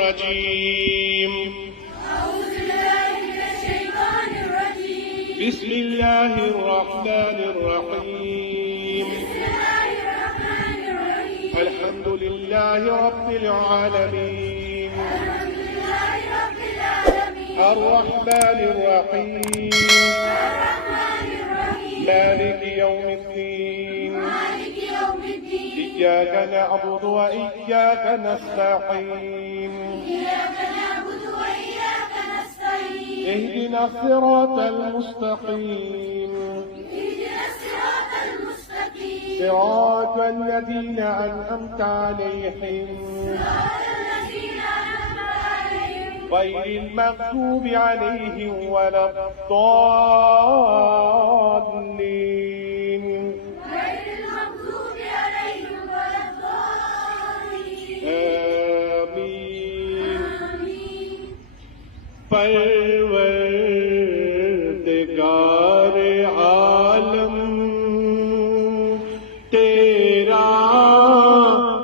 الرجيم أعوذ بالله من الشيطان الرجيم بسم الله الرحمن الرحيم الحمد لله رب العالمين الرحمن الرحيم مالك يوم الدين إياك نعبد وإياك نستعين اهدنا الصراط المستقيم صراط الذين أنعمت عليهم غير المغضوب عليهم ولا الضالين آمين پروردگار عالم تیرا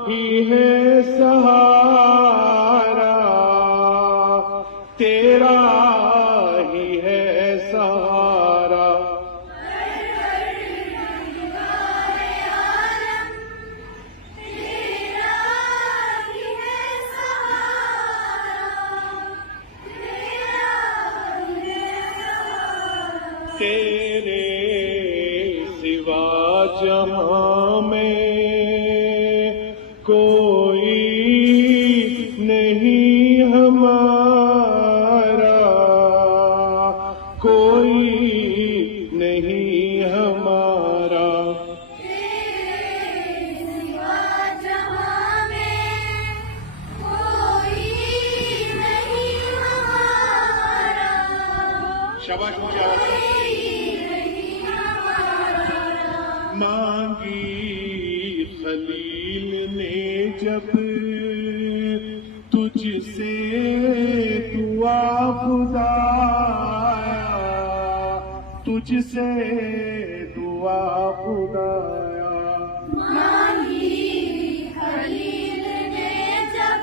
ہی ہے سہارا تیرا ہی ہے سہارا تیرے سوا جہاں میں کوئی نہیں ہمارا کوئی نہیں ہمارا شاباش مجھے مانگی خلیل نے جب تجھ سے دعا خدایا تجھ سے دعا خدایا مانگی خلیل نے جب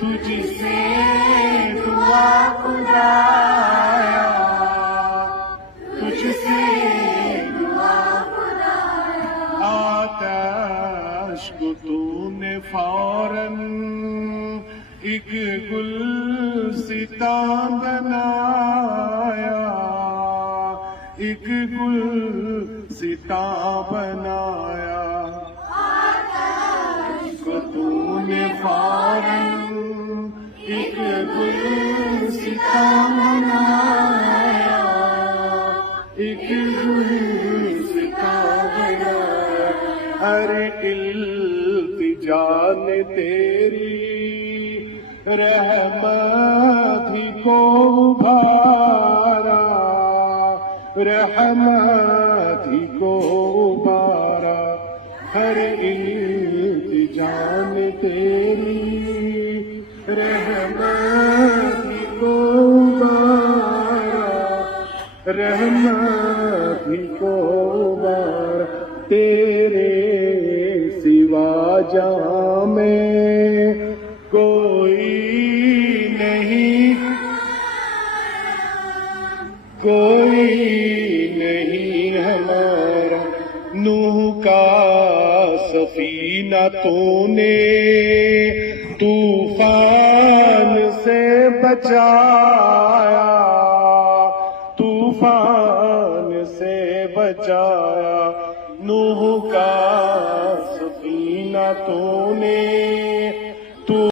تجھ سے دعا خدایا تجھ سے آتش کو تو نے فوراً ایک گلستان بنایا ایک گلستان بنایا آتش کو تو نے فوراً ایک گلستان بنایا ایک گلستان بنایا ہر التجا نے تیری رحمت ہی کو ابھارا رحمت ہی کو ابھارا ہر التجا نے تیری رحمت ہی کو ابھارا رحمت ہی کو ابھارا تیرے سوا جہاں میں کوئی نہیں ہمارا نوح کا سفینہ تو نے طوفان سے بچایا طوفان سے بچایا نوح کا سفینہ تو نے